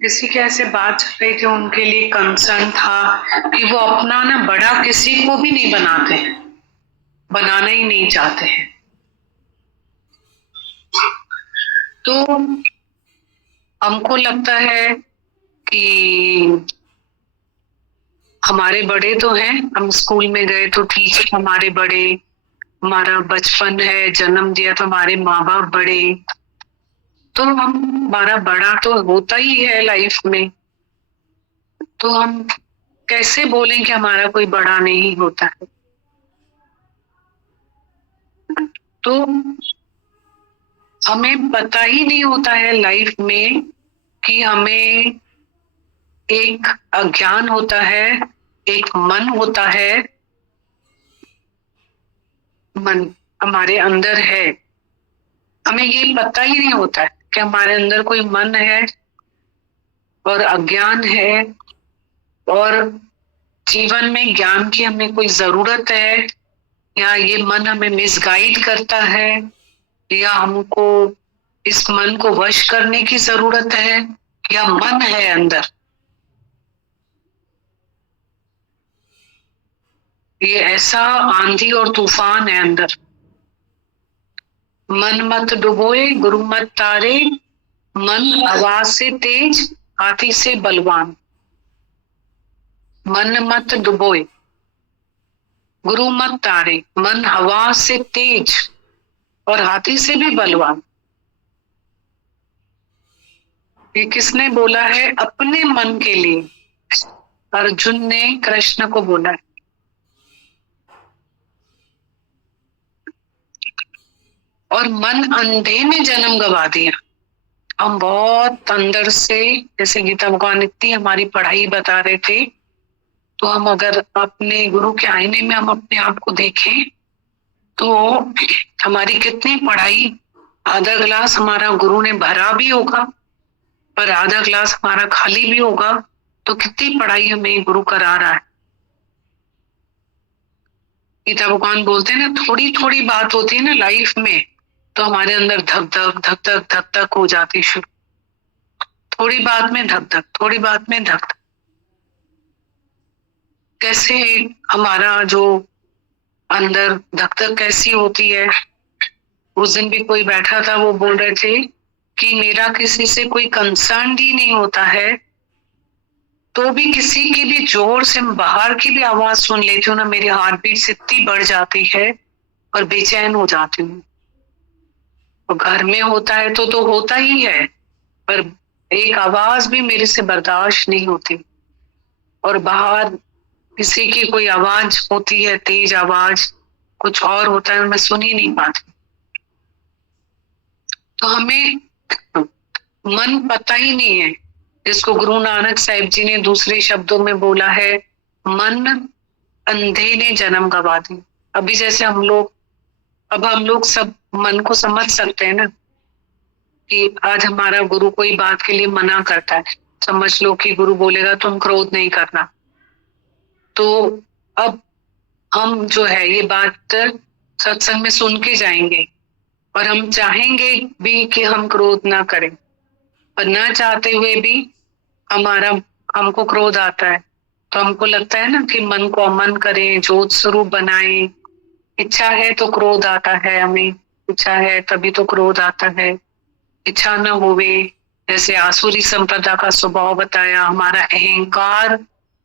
किसी के ऐसे बात चल रही थी, उनके लिए कंसर्न था कि वो अपना ना बड़ा किसी को भी नहीं बनाते हैं, बनाना ही नहीं चाहते हैं। तो हमको लगता है कि हमारे बड़े तो हैं, हम स्कूल में गए तो ठीक है, हमारे बड़े, हमारा बचपन है, जन्म दिया तो हमारे माँ बाप बड़े, तो हमारा बड़ा तो होता ही है लाइफ में। तो हम कैसे बोलें कि हमारा कोई बड़ा नहीं होता है? तो हमें पता ही नहीं होता है लाइफ में कि हमें एक अज्ञान होता है, एक मन होता है, मन हमारे अंदर है। हमें ये पता ही नहीं होता है कि हमारे अंदर कोई मन है और अज्ञान है, और जीवन में ज्ञान की हमें कोई जरूरत है, या ये मन हमें मिसगाइड करता है, या हमको इस मन को वश करने की जरूरत है, या मन है अंदर। ये ऐसा आंधी और तूफान है अंदर। मन मत डुबोए गुरु मत तारे, मन आवाज से तेज हाथी से बलवान। मन मत डुबोए गुरु मत तारे, मन हवा से तेज और हाथी से भी बलवान। ये किसने बोला है? अपने मन के लिए अर्जुन ने कृष्ण को बोला है। और मन अंधे ने जन्म गवा दिया। हम बहुत अंदर से, जैसे गीता भगवान इतनी हमारी पढ़ाई बता रहे थे, तो हम अगर अपने गुरु के आईने में हम अपने आप को देखें तो हमारी कितनी पढ़ाई, आधा गिलास हमारा गुरु ने भरा भी होगा पर आधा गिलास हमारा खाली भी होगा, तो कितनी पढ़ाई हमें गुरु करा रहा है। गीता भगवान बोलते हैं ना, थोड़ी थोड़ी बात होती है ना लाइफ में, तो हमारे अंदर धक धक धक धक धक धक हो जाती शुरू। थोड़ी बात में धक धक, थोड़ी बात में धक धक। कैसे हमारा जो अंदर धक धक कैसी होती है। उस दिन भी कोई बैठा था, वो बोल रहे थे कि मेरा किसी से कोई कंसर्न ही नहीं होता है, तो भी किसी की भी जोर से बाहर की भी आवाज सुन लेती हूँ ना, मेरी हार्ट बीट इतनी बढ़ जाती है और बेचैन हो जाती हूँ। और घर में होता है तो होता ही है, पर एक आवाज भी मेरे से बर्दाश्त नहीं होती। और बाहर किसी की कोई आवाज होती है, तेज आवाज, कुछ और होता है, मैं सुन ही नहीं पाती। तो हमें मन पता ही नहीं है, जिसको गुरु नानक साहिब जी ने दूसरे शब्दों में बोला है, मन अंधे ने जन्म गवा दी। अभी जैसे हम लोग, अब हम लोग सब मन को समझ सकते हैं ना, कि आज हमारा गुरु कोई बात के लिए मना करता है, समझ लो कि गुरु बोलेगा तुम क्रोध नहीं करना, तो अब हम जो है ये बात सत्संग में सुन के जाएंगे, और हम चाहेंगे भी कि हम क्रोध ना करें, पर ना चाहते हुए भी हमारा हमको क्रोध आता है। तो हमको लगता है ना कि मन को अमन करें, ज्योत स्वरूप बनाएं। इच्छा है तो क्रोध आता है, हमें इच्छा है तभी तो क्रोध आता है। इच्छा न होवे, जैसे आसुरी संप्रदा का स्वभाव बताया, हमारा अहंकार,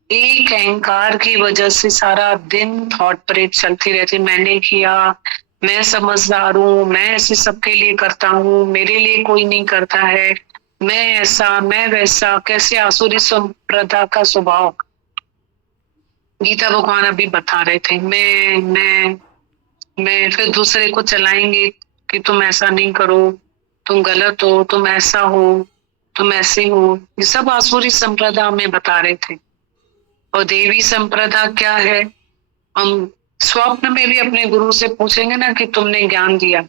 एक अहंकार की वजह से सारा दिन थॉट परेड चलती रहती, मैंने किया, मैं समझदार हूँ, मैं ऐसे सबके लिए करता हूँ, मेरे लिए कोई नहीं करता है, मैं ऐसा मैं वैसा। कैसे आसुरी संप्रदा का स्वभाव गीता भगवान अभी बता रहे थे, मैं फिर दूसरे को चलाएंगे कि तुम ऐसा नहीं करो, तुम गलत हो, तुम ऐसा हो, तुम ऐसे हो। ये सब आसुरी संप्रदा में बता रहे थे। और देवी संप्रदा क्या है? हम स्वप्न में भी अपने गुरु से पूछेंगे ना कि तुमने ज्ञान दिया,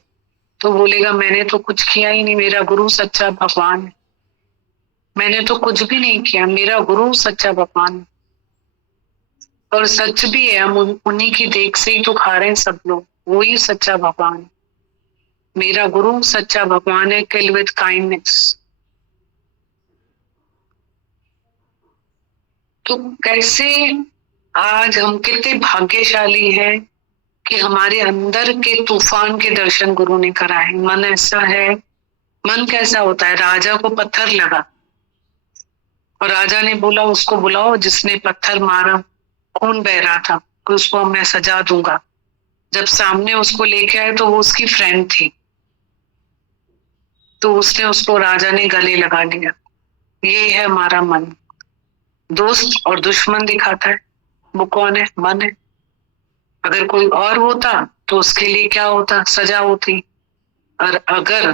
तो बोलेगा मैंने तो कुछ किया ही नहीं, मेरा गुरु सच्चा भगवान है। मैंने तो कुछ भी नहीं किया, मेरा गुरु सच्चा भगवान है। और सच भी है, हम उन्हीं की देख से ही तो खा रहे हैं सब लोग, वो ही सच्चा भगवान है। मेरा गुरु सच्चा भगवान है, किल विद काइंडनेस। तो कैसे आज हम कितने भाग्यशाली हैं कि हमारे अंदर के तूफान के दर्शन गुरु ने कराए। मन ऐसा है, मन कैसा होता है, राजा को पत्थर लगा और राजा ने बोला उसको बुलाओ जिसने पत्थर मारा, खून बह रहा था, तो उसको मैं सजा दूंगा। जब सामने उसको लेके आए तो वो उसकी फ्रेंड थी, तो उसने उसको, राजा ने गले लगा लिया। ये है हमारा मन, दोस्त और दुश्मन दिखाता है। वो कौन है? मन है। अगर कोई और होता तो उसके लिए क्या होता? सजा होती। और अगर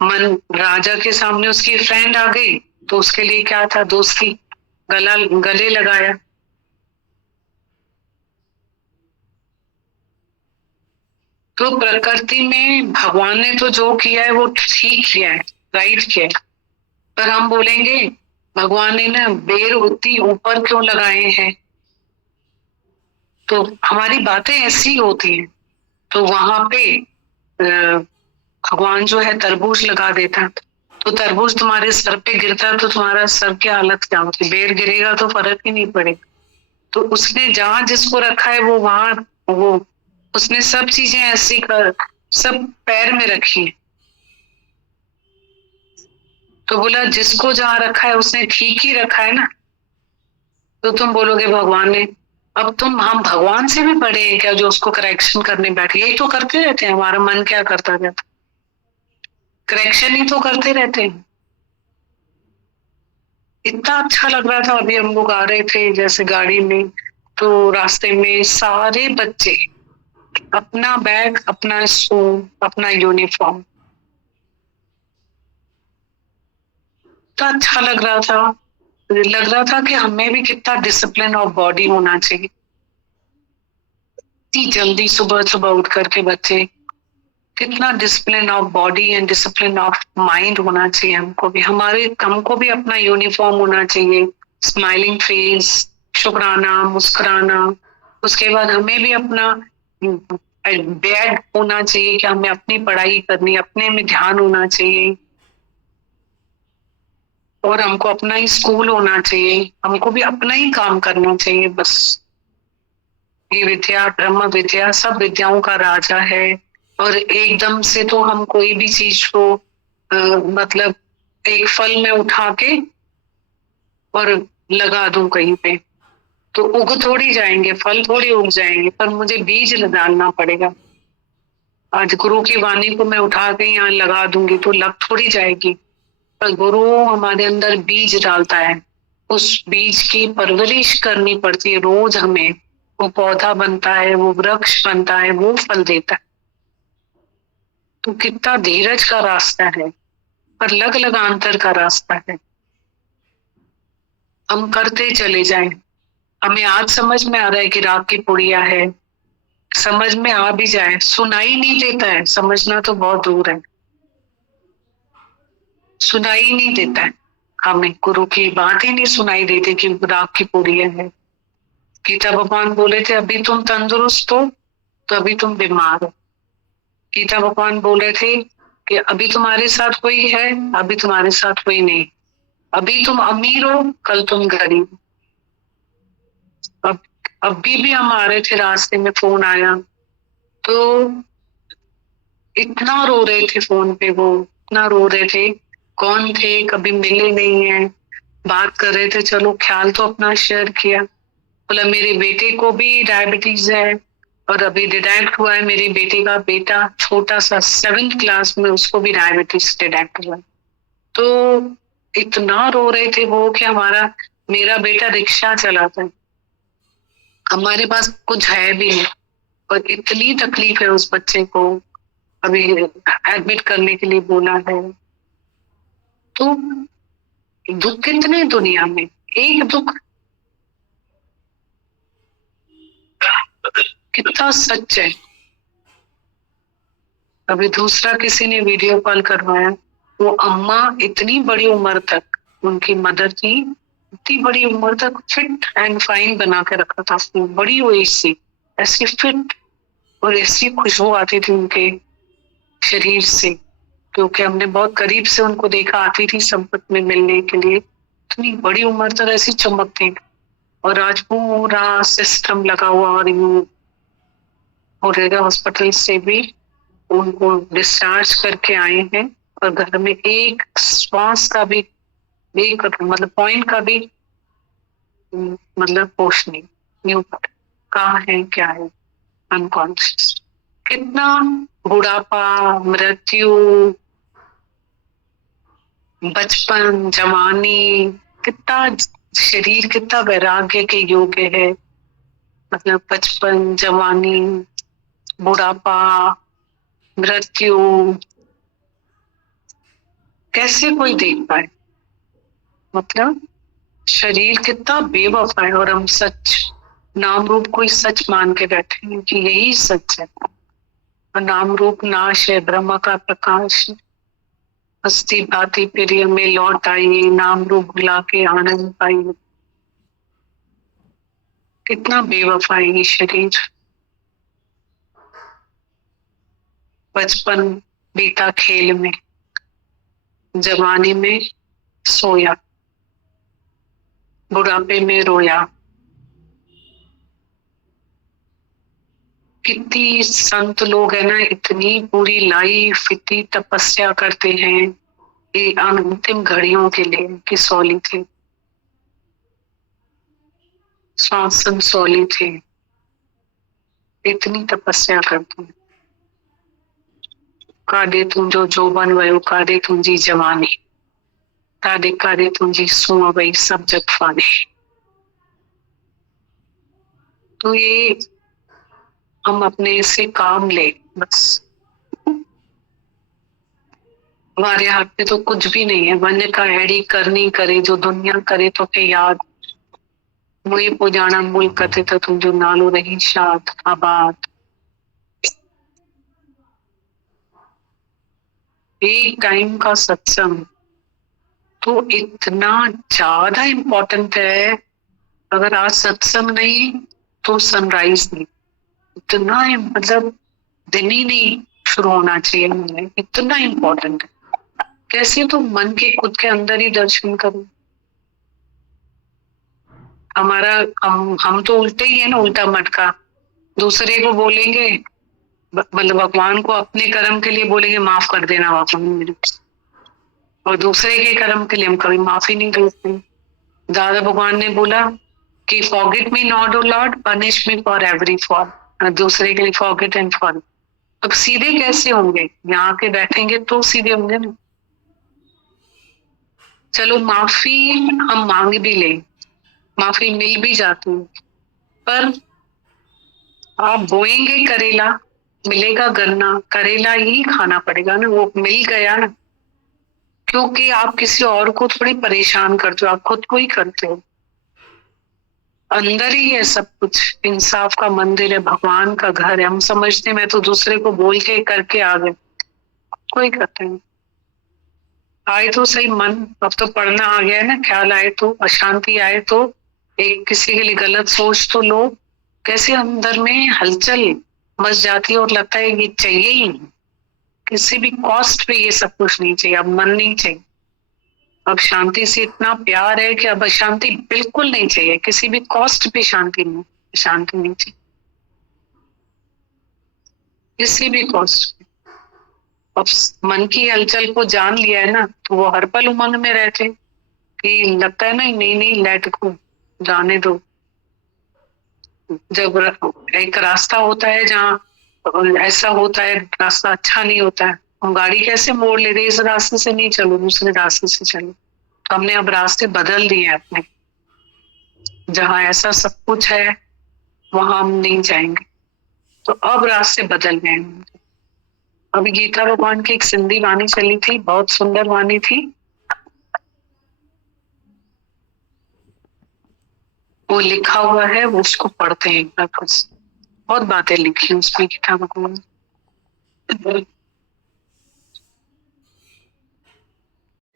मन राजा के सामने उसकी फ्रेंड आ गई तो उसके लिए क्या था? दोस्ती, गले लगाया। तो प्रकृति में भगवान ने तो जो किया है वो ठीक किया है, राइट किया है। पर हम बोलेंगे भगवान ने ना बेर उतनी ऊपर क्यों लगाए हैं? तो हमारी बातें ऐसी होती हैं। तो वहां पे भगवान जो है तरबूज लगा देता, तो तरबूज तुम्हारे सर पे गिरता तो तुम्हारा सर क्या हालत क्या होती? बेर गिरेगा तो फर्क ही नहीं पड़ेगा। तो उसने जहां जिसको रखा है वो वहां, वो उसने सब चीजें ऐसी कर, सब पैर में रखी है। तो बोला जिसको जहां रखा है उसने ठीक ही रखा है ना। तो तुम बोलोगे भगवान ने, अब तुम, हम भगवान से भी बड़े हैं क्या जो उसको करेक्शन करने बैठे? यही तो करते रहते हैं, हमारा मन क्या करता रहता, करेक्शन ही तो करते रहते हैं। इतना अच्छा लग रहा था, अभी हम लोग आ रहे थे जैसे गाड़ी में, तो रास्ते में सारे बच्चे अपना बैग, अपना स्कूल, अपना यूनिफॉर्म, इतना अच्छा लग रहा था। लग रहा था कि हमें भी कितना डिसिप्लिन ऑफ बॉडी होना चाहिए। इतनी जल्दी सुबह सुबह उठ करके बच्चे, कितना discipline of body and discipline of mind होना चाहिए हमको भी। हमको भी अपना यूनिफॉर्म होना चाहिए, स्माइलिंग फेस, शुक्राना, मुस्कुराना। उसके बाद हमें भी अपना बैग होना चाहिए कि हमें अपनी पढ़ाई करनी, अपने में ध्यान होना चाहिए, और हमको अपना ही स्कूल होना चाहिए, हमको भी अपना ही काम करना चाहिए। बस ये विद्या, ब्रह्म विद्या, सब विद्याओं का राजा है। और एकदम से तो हम कोई भी चीज को मतलब एक फल में उठा के और लगा दूं कहीं पे तो उग थोड़ी जाएंगे, फल थोड़ी उग जाएंगे, पर मुझे बीज डालना पड़ेगा। आज गुरु की वाणी को मैं उठा के यहाँ लगा दूंगी तो लग थोड़ी जाएगी, पर गुरु हमारे अंदर बीज डालता है, उस बीज की परवरिश करनी पड़ती है रोज हमें। वो पौधा बनता है, वो वृक्ष बनता है, वो फल देता है। तो कितना धीरज का रास्ता है, पर लग लगांतर का रास्ता है। हम करते चले जाएं। हमें आज समझ में आ रहा है कि राग की पुड़िया है, समझ में आ भी जाए, सुनाई नहीं देता है, समझना तो बहुत दूर है, सुनाई नहीं देता है। हमें गुरु की बात ही नहीं सुनाई देती कि राग की पुड़िया है। गीता भगवान बोले थे अभी तुम तंदुरुस्त हो तो अभी तुम बीमार हो। गीता भगवान बोल रहे थे कि अभी तुम्हारे साथ कोई है, अभी तुम्हारे साथ कोई नहीं। अभी तुम अमीर हो, कल तुम गरीब। अब अभी भी हम आ रहे थे, रास्ते में फोन आया तो इतना रो रहे थे फोन पे, वो इतना रो रहे थे। कौन थे, कभी मिले नहीं है, बात कर रहे थे, चलो ख्याल तो अपना शेयर किया। बोला मेरे बेटे को भी डायबिटीज है और अभी डिटेक्ट हुआ है, मेरे बेटे का बेटा छोटा सा 7th क्लास में, उसको भी डायबिटीज डिटेक्ट हुआ। तो इतना रो रहे थे वो कि मेरा बेटा रिक्शा चलाता है, हमारे पास कुछ है भी नहीं, और इतनी तकलीफ है उस बच्चे को, अभी एडमिट करने के लिए बोला है। तो दुख कितने दुनिया में, एक दुख कितना सच है। अभी दूसरा किसी ने वीडियो कॉल करवाया, वो अम्मा इतनी बड़ी उम्र तक, उनकी मदर की इतनी बड़ी उम्र तक फिट एंड फाइन बना के रखा था, बड़ी एज से ऐसी फिट, और ऐसी खुशबू आती थी उनके शरीर से, क्योंकि हमने बहुत करीब से उनको देखा, आती थी संपत में मिलने के लिए। इतनी बड़ी उम्र तक ऐसी चमकती। और आज पूरा सिस्टम लगा हुआ और यूं मुरेगा हॉस्पिटल से भी उनको डिस्चार्ज करके आए हैं और घर में एक श्वास का भी, एक मतलब पॉइंट का भी मतलब होश नहीं, न्यू कहाँ है क्या है, अनकॉन्शियस। कितना बुढ़ापा, मृत्यु, बचपन, जवानी, कितना शरीर कितना वैराग्य के योग्य है। मतलब बचपन, जवानी, बुढ़ापा, मृत्यु, कैसे कोई देख पाए। मतलब शरीर कितना बेवफा है और हम सच नाम रूप को ही सच मान के बैठे हैं कि यही सच है। और नाम रूप नाश है, ब्रह्म का प्रकाश। हस्ती भांति प्रिय में लौट आइए, नाम रूप भुला के आनंद पाइए। कितना बेवफा है ये शरीर। बचपन बीता खेल में, जवानी में सोया, बुढ़ापे में रोया। कितनी संत लोग है ना, इतनी पूरी लाइफ इतनी तपस्या करते हैं ये अंतिम घड़ियों के लिए कि सौली थे, श्वासन सौली थे, इतनी तपस्या करते हैं। कादे तुंजो जोबन वयो, कादे तुंजी जवानी, कादे कादे तुंजी सुआ वही सब जग फाने। तो ये हम अपने से काम ले बस। हमारे हाथ में तो कुछ भी नहीं है। वन्य का एड़ी करनी करे, जो दुनिया करे तो के याद मुझे पुजाना मूल कथे तो तुम जो नालो रही शाद आबाद। एक टाइम का सत्संग तो इतना ज्यादा इम्पोर्टेंट है। अगर आज सत्संग नहीं तो सनराइज नहीं। इतना मतलब दिन ही नहीं शुरू होना चाहिए हमें, इतना इम्पोर्टेंट है। कैसे तो मन के खुद के अंदर ही दर्शन करो। हमारा हम तो उल्टे ही है ना, उल्टा मटका। दूसरे को बोलेंगे, मतलब भगवान को अपने कर्म के लिए बोलेंगे माफ कर देना भगवान मेरे, और दूसरे के कर्म के लिए हम कभी माफी नहीं करते। दादा भगवान ने बोला कि forgive me not O Lord, punish me for every fall. दूसरे के लिए फॉरगिव एंड फॉर। अब सीधे कैसे होंगे? यहाँ के बैठेंगे तो सीधे होंगे ना। चलो माफी हम मांग भी ले, माफी मिल भी जाती है, पर आप बोएंगे करेला, मिलेगा गन्ना, करेला ही खाना पड़ेगा ना। वो मिल गया ना, क्योंकि आप किसी और को थोड़ी परेशान करते हो, आप खुद को ही करते हो। अंदर ही है सब कुछ। इंसाफ का मंदिर है, भगवान का घर है। हम समझते मैं तो दूसरे को बोल के करके आ गए, कोई करते नहीं। आए तो सही मन, अब तो पढ़ना आ गया है ना। ख्याल आए तो, अशांति आए तो, एक किसी के लिए गलत सोच तो लो, कैसे अंदर में हलचल मच जाती है और लगता है ये चाहिए ही नहीं, किसी भी कॉस्ट पे ये सब कुछ नहीं चाहिए। अब मन नहीं चाहिए, अब शांति से इतना प्यार है कि अब अशांति बिल्कुल नहीं चाहिए। किसी भी कॉस्ट पे शांति नहीं, शांति नहीं चाहिए किसी भी कॉस्ट पे। अब मन की हलचल को जान लिया है ना, तो वो हर पल उमंग में रहते कि लगता है ना नहीं नहीं लेट को जाने दो। जब एक रास्ता होता है जहाँ ऐसा होता है, रास्ता अच्छा नहीं होता है, हम गाड़ी कैसे मोड़ लेते, इस रास्ते से नहीं चलो दूसरे रास्ते से चलो। तो हमने अब रास्ते बदल दिए अपने। जहाँ ऐसा सब कुछ है वहां हम नहीं जाएंगे, तो अब रास्ते बदल गए। अभी गीता भगवान की एक सिंधी वाणी चली थी, बहुत सुंदर वाणी थी। वो लिखा हुआ है, वो उसको पढ़ते हैं एक बार। कुछ बहुत बातें लिखी उसमें गीता भगवान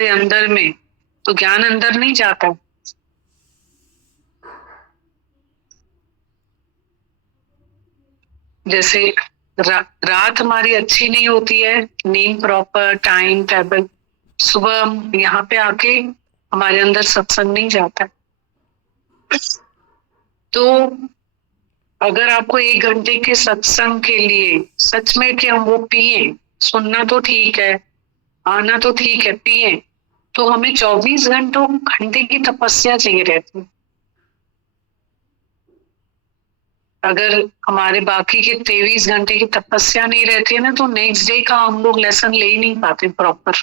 अंदर में, तो ज्ञान अंदर नहीं जाता। जैसे रात हमारी अच्छी नहीं होती है, नींद प्रॉपर टाइम टेबल, सुबह हम यहाँ पे आके हमारे अंदर सत्संग नहीं जाता है। तो अगर आपको 1 घंटे के सत्संग के लिए सच में कि हम वो पिए, सुनना तो ठीक है, आना तो ठीक है, पिए, तो हमें 24 घंटे की तपस्या चाहिए रहती है। अगर हमारे बाकी के 23 घंटे की तपस्या नहीं रहती है ना, तो नेक्स्ट डे का हम लोग लेसन ले ही नहीं पाते प्रॉपर।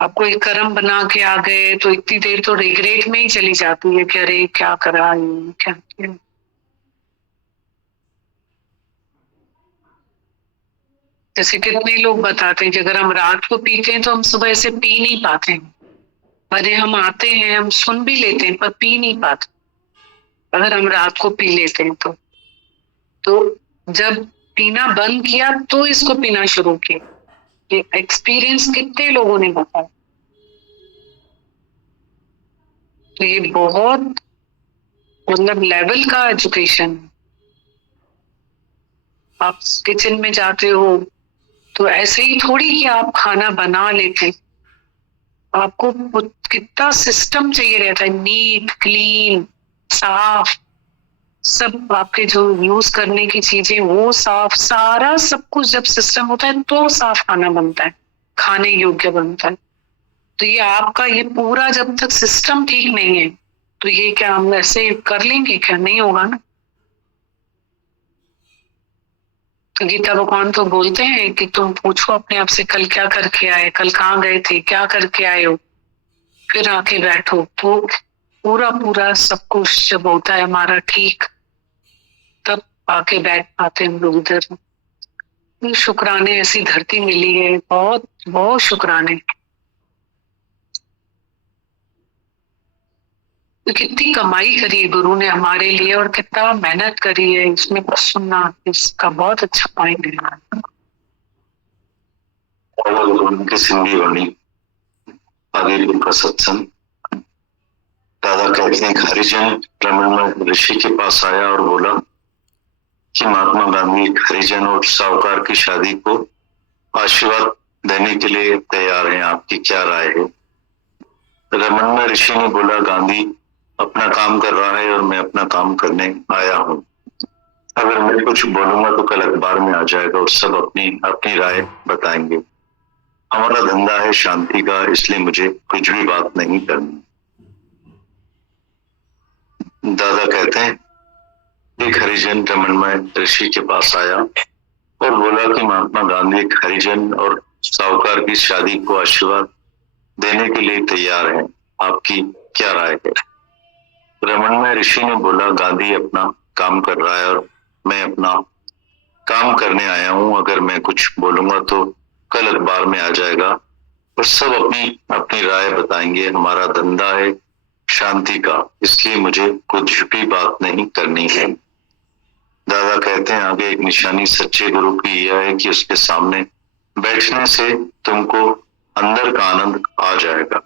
आप कोई कर्म बना के आ गए तो इतनी देर तो रिग्रेट में ही चली जाती है कि अरे क्या करा, क्या किया। जैसे कितने लोग बताते हैं कि अगर हम रात को पीते हैं तो हम सुबह से पी नहीं पाते हैं। अरे हम आते हैं, हम सुन भी लेते हैं पर पी नहीं पाते अगर हम रात को पी लेते हैं तो जब पीना बंद किया तो इसको पीना शुरू किया। ये एक्सपीरियंस कितने लोगों ने बताया। तो ये बहुत मतलब लेवल का एजुकेशन। आप किचन में जाते हो तो ऐसे ही थोड़ी कि आप खाना बना लेते, आपको कितना सिस्टम चाहिए रहता है, नीट क्लीन साफ, सब आपके जो यूज करने की चीजें वो साफ, सारा सब कुछ जब सिस्टम होता है तो साफ खाना बनता है, खाने योग्य बनता है। तो ये आपका ये पूरा जब तक सिस्टम ठीक नहीं है तो ये क्या हम ऐसे कर लेंगे? क्या नहीं होगा ना। तो गीता भगवान तो बोलते हैं कि तुम पूछो अपने आप से कल क्या करके आए, कल कहाँ गए थे, क्या करके आए हो, फिर आके बैठो। तो पूरा पूरा सब कुछ जब होता है हमारा ठीक, तब आके बैठ पाते हैं हम लोग इधर। शुक्राने ऐसी धरती मिली है, बहुत बहुत शुक्राने। तो कितनी कमाई करी है गुरु ने हमारे लिए और कितना मेहनत करी है इसमें सुनना, इसका बहुत अच्छा पॉइंट है। उनकी सिंधी वाणी आदिपुर का सत्संग। दादा कहते हैं हरिजन रमन ऋषि के पास आया और बोला कि महात्मा गांधी हरिजन और साहूकार की शादी को आशीर्वाद देने के लिए तैयार हैं, आपकी क्या राय है? रमन ऋषि ने बोला गांधी अपना काम कर रहा है और मैं अपना काम करने आया हूँ। अगर मैं कुछ बोलूंगा तो कल अखबार में आ जाएगा और सब अपनी अपनी राय बताएंगे। हमारा धंधा है शांति का, इसलिए मुझे कुछ भी बात नहीं करनी। दादा कहते हैं एक हरिजन रमणमय ऋषि के पास आया और बोला कि महात्मा गांधी एक हरिजन और साहूकार की शादी को आशीर्वाद देने के लिए तैयार हैं, आपकी क्या राय है? रमणमय ऋषि ने बोला गांधी अपना काम कर रहा है और मैं अपना काम करने आया हूँ। अगर मैं कुछ बोलूंगा तो कल अखबार में आ जाएगा और सब अपनी अपनी राय बताएंगे। हमारा धंधा है शांति का, इसलिए मुझे कुछ भी बात नहीं करनी है। दादा कहते हैं आगे एक निशानी सच्चे गुरु की यह है कि उसके सामने बैठने से तुमको अंदर का आनंद आ जाएगा।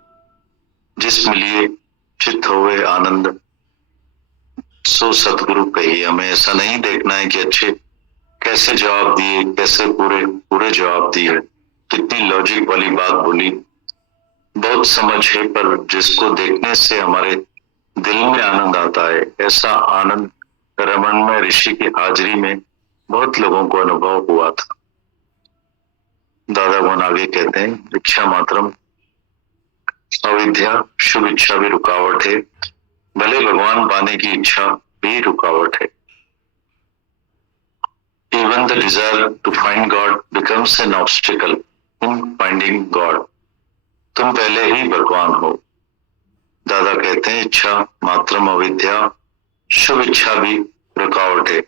जिसमें लिए चित्त हुए आनंद सो सतगुरु कहिए। हमें ऐसा नहीं देखना है कि अच्छे कैसे जवाब दिए, कैसे पूरे पूरे जवाब दिए, कितनी लॉजिक वाली बात बोली, बहुत समझ है, पर जिसको देखने से हमारे दिल में आनंद आता है, ऐसा आनंद रमणमय ऋषि की हाजिरी में बहुत लोगों को अनुभव हुआ था। दादा भगवान आगे कहते हैं इच्छा मात्रम अविद्या, शुभ इच्छा भी रुकावट है, भले भगवान पाने की इच्छा भी रुकावट है। Even the desire to find God becomes an obstacle in finding God. तुम पहले ही भगवान हो। दादा कहते हैं इच्छा मात्रम अविद्या, शुभ इच्छा भी रुकावट है,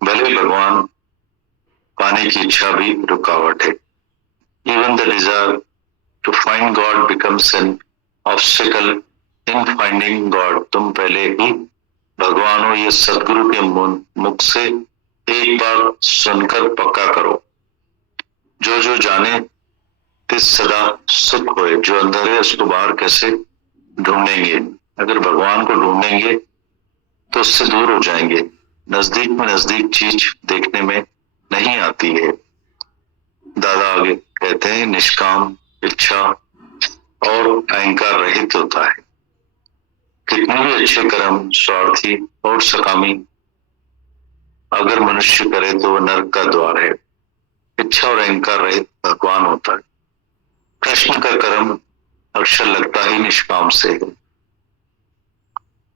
भले भगवान पाने की इच्छा भी रुकावट है। Even the desire to find God becomes an obstacle in finding God. तुम पहले ही भगवान हो, ये सदगुरु के मुख से एक बार सुनकर पक्का करो। जो जो जाने तिस सदा सुख होए, जो अंदर है उसको बाहर कैसे ढूंढेंगे? अगर भगवान को ढूंढेंगे तो उससे दूर हो जाएंगे। नजदीक में नजदीक चीज देखने में नहीं आती है। दादा आगे कहते हैं निष्काम इच्छा और अहंकार रहित होता है। कितने भी अच्छे कर्म स्वार्थी और सकामी अगर मनुष्य करे तो वह नरक का द्वार है। इच्छा और अहंकार रहित भगवान होता है। कृष्ण का कर्म अक्षर लगता ही निष्काम से है।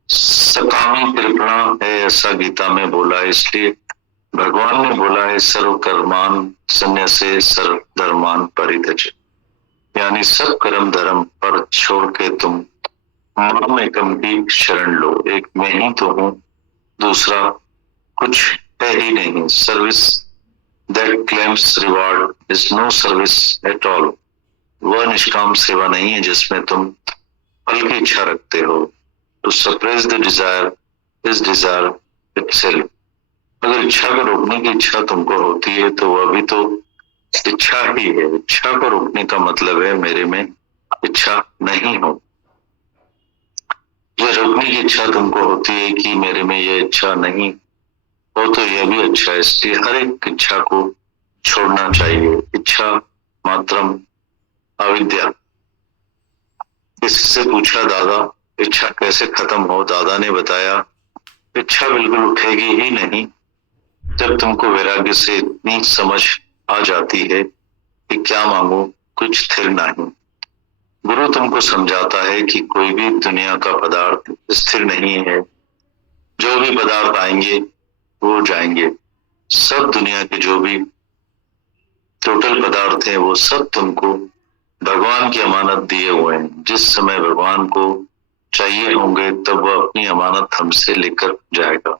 सकामी कृपणा है ऐसा गीता में बोला, इसलिए भगवान ने बोला है सर्व कर्मान संन्यासे सर्व धर्मान परित्यज, यानी सब कर्म धर्म पर छोड़ के तुम माम एकम की शरण लो। एक मैं ही तो हूँ, दूसरा कुछ है ही नहीं। Service that claims reward is no service at all. वह निष्काम सेवा नहीं है जिसमें तुम फल की इच्छा रखते हो। To suppress the desire is desire itself. अगर इच्छा को रोकने की इच्छा तुमको होती है तो वह भी तो इच्छा ही है। इच्छा को रोकने का मतलब है मेरे में इच्छा नहीं हो। यह रोकने की इच्छा तुमको होती है कि मेरे में यह इच्छा नहीं हो तो यह भी अच्छा है। इसलिए हर एक इच्छा को छोड़ना चाहिए। इच्छा मात्रम अविद्या। इससे पूछा दादा इच्छा कैसे खत्म हो? दादा ने बताया इच्छा बिल्कुल उठेगी ही नहीं जब तुमको वैराग्य से इतनी समझ आ जाती है कि क्या मांगो कुछ स्थिर नहीं। गुरु तुमको समझाता है कि कोई भी दुनिया का पदार्थ स्थिर नहीं है। जो भी पदार्थ आएंगे वो जाएंगे। सब दुनिया के जो भी टोटल पदार्थ हैं वो सब तुमको भगवान की अमानत दिए हुए हैं। जिस समय भगवान को चाहिए होंगे तब वह अपनी अमानत हमसे लेकर जाएगा।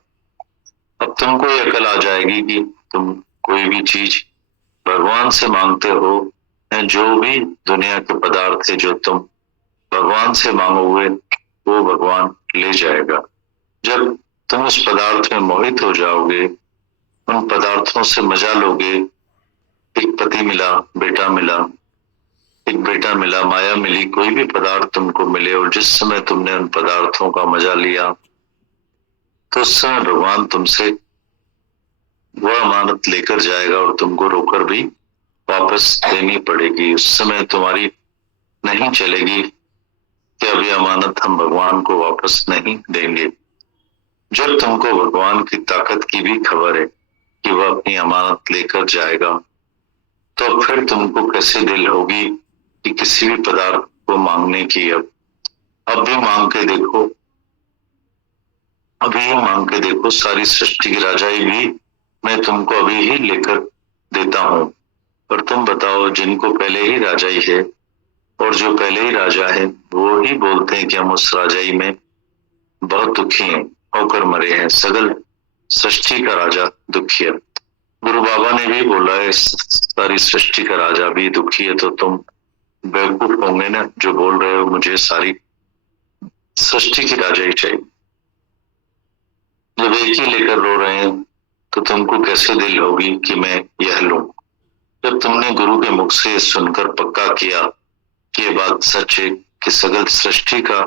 अब तुमको ये अकल आ जाएगी कि तुम कोई भी चीज भगवान से मांगते हो, जो भी दुनिया के पदार्थ है जो तुम भगवान से मांगोगे वो भगवान ले जाएगा। जब तुम उस पदार्थ में मोहित हो जाओगे, उन पदार्थों से मजा लोगे, एक पति मिला, बेटा मिला, एक बेटा मिला, माया मिली, कोई भी पदार्थ तुमको मिले और जिस समय तुमने उन पदार्थों का मजा लिया तो उस समय भगवान तुमसे वह अमानत लेकर जाएगा और तुमको रोकर भी वापस देनी पड़ेगी। उस समय तुम्हारी नहीं चलेगी कि अभी अमानत हम भगवान को वापस नहीं देंगे। जब तुमको भगवान की ताकत की भी खबर है कि वह अपनी अमानत लेकर जाएगा तो फिर तुमको कैसे दिल होगी कि किसी भी पदार्थ को मांगने की। अब भी मांग के देखो, अभी मांग के देखो, सारी सृष्टि की राजाई भी मैं तुमको अभी ही लेकर देता हूँ। और तुम बताओ जिनको पहले ही राजाई है और जो पहले ही राजा है वो ही बोलते हैं कि हम उस राजाई में बहुत दुखी हैं, होकर मरे हैं। सगल सृष्टि का राजा दुखी है। गुरु बाबा ने भी बोला है सारी सृष्टि का राजा भी दुखी है। तो तुम बेवकूफ होंगे ना जो बोल रहे हो मुझे सारी सृष्टि की राजाई चाहिए। जब एक ही लेकर रो रहे हैं तो तुमको कैसे दिल होगी कि मैं यह लूं। जब तुमने गुरु के मुख से सुनकर पक्का किया कि ये बात सच है कि सगल सृष्टि का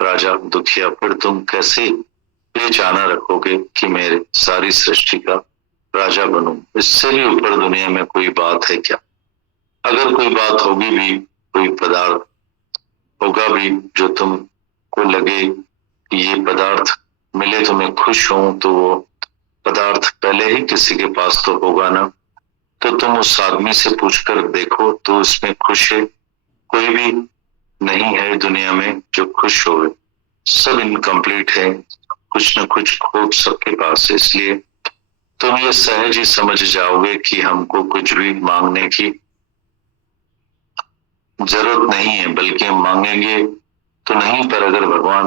राजा दुखिया, फिर तुम कैसे ये चाहना रखोगे कि मेरे सारी सृष्टि का राजा बनूं। इससे भी ऊपर दुनिया में कोई बात है क्या? अगर कोई बात होगी भी, कोई पदार्थ होगा भी जो तुमको लगे कि ये पदार्थ मिले तो मैं खुश हूं, तो वो पदार्थ पहले ही किसी के पास तो होगा ना। तो तुम उस आदमी से पूछकर देखो तो उसमें खुश है? कोई भी नहीं है दुनिया में जो खुश हो। सब इनकम्प्लीट है, कुछ न कुछ खोट सबके पास है। इसलिए तुम ये सहज ही समझ जाओगे कि हमको कुछ भी मांगने की जरूरत नहीं है, बल्कि हम मांगेंगे तो नहीं, पर अगर भगवान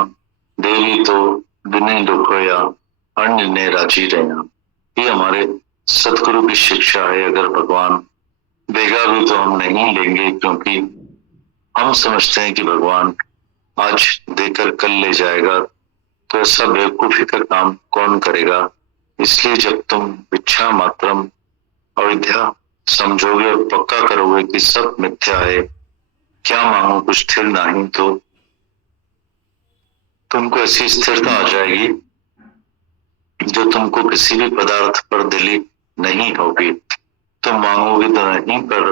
दे भी तो बिना दुख या अन्न ने राजी रहना। ये हमारे सतगुरु की शिक्षा है। अगर भगवान देगा भी तो हम नहीं लेंगे, क्योंकि हम समझते हैं कि भगवान आज देकर कल ले जाएगा। तो ऐसा बेवकूफी का काम कौन करेगा? इसलिए जब तुम इच्छा मात्रम अविद्या समझोगे और पक्का करोगे कि सब मिथ्या है, क्या मांगो कुछ स्थिर नहीं, तो तुमको ऐसी स्थिरता आ जाएगी जो तुमको किसी भी पदार्थ पर दिली नहीं होगी। तुम मांगोगे तो नहीं, पर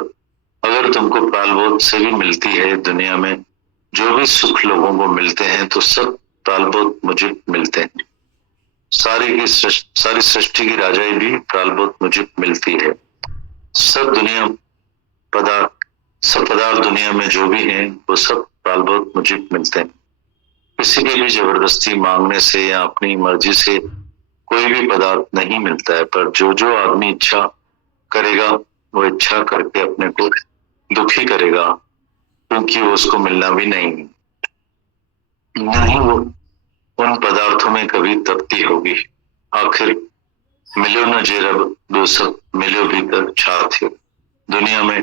अगर तुमको प्रालबोध से भी मिलती है दुनिया में जो भी सुख लोगों को मिलते हैं तो सब प्रालबोध मुझे मिलते हैं। सारी सृष्टि की राजाई भी प्रालबोध मुझे मिलती है। सब पदार्थ दुनिया में जो भी हैं वो सब प्रालबोध मुझे मिलते हैं। किसी के भी जबरदस्ती मांगने से या अपनी मर्जी से कोई भी पदार्थ नहीं मिलता है, पर जो आदमी इच्छा करेगा वो इच्छा करके अपने को दुखी करेगा, क्योंकि वो उसको मिलना भी नहीं वो उन पदार्थों में कभी तृप्ति होगी। आखिर मिलो न जे रब दो सब मिलो भीतर छा थियो। दुनिया में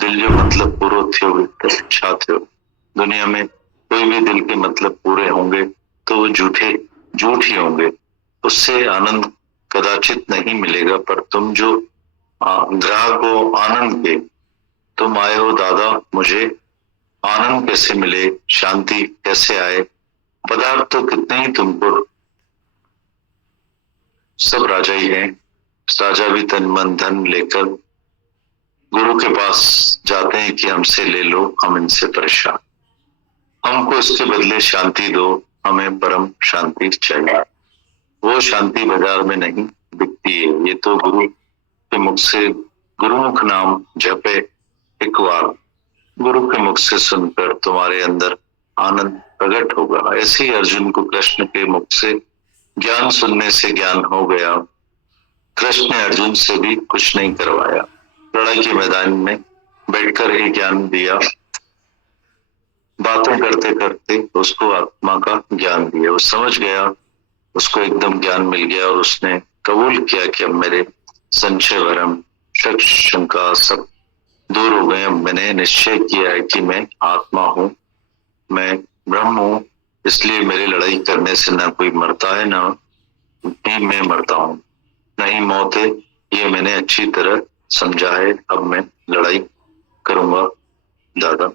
दिल जो मतलब पूरो थियो भीतर छा थियो। दुनिया में कोई भी दिल के मतलब पूरे होंगे तो वो झूठ ही होंगे। उससे आनंद कदाचित नहीं मिलेगा। पर तुम जो ग्राहक हो आनंद के, तुम आए हो दादा, मुझे आनंद कैसे मिले, शांति कैसे आए? पदार्थ तो कितने ही तुमको सब राजा ही हैं। राजा भी तन मन धन लेकर गुरु के पास जाते हैं कि हमसे ले लो, हम इनसे परेशान, हमको इसके बदले शांति दो, हमें परम शांति चाहिए। वो शांति बाजार में नहीं बिकती है। ये तो गुरु के मुख से गुरुमुख नाम जपे एक बार, गुरु के मुख से सुनकर तुम्हारे अंदर आनंद प्रकट होगा। ऐसे ही अर्जुन को कृष्ण के मुख से ज्ञान सुनने से ज्ञान हो गया। कृष्ण ने अर्जुन से भी कुछ नहीं करवाया, लड़ाई के मैदान में बैठकर ही ज्ञान दिया। बातें करते करते उसको आत्मा का ज्ञान दिया। वो समझ गया, उसको एकदम ज्ञान मिल गया और उसने कबूल किया कि अब मेरे संशय भरम शक शंका सब दूर हो गए। मैंने निश्चय किया है कि मैं आत्मा हूँ, मैं ब्रह्म हूँ, इसलिए मेरी लड़ाई करने से ना कोई मरता है, ना ही मैं मरता हूँ, नहीं मौत है। ये मैंने अच्छी तरह समझा है। अब मैं लड़ाई करूंगा दादा।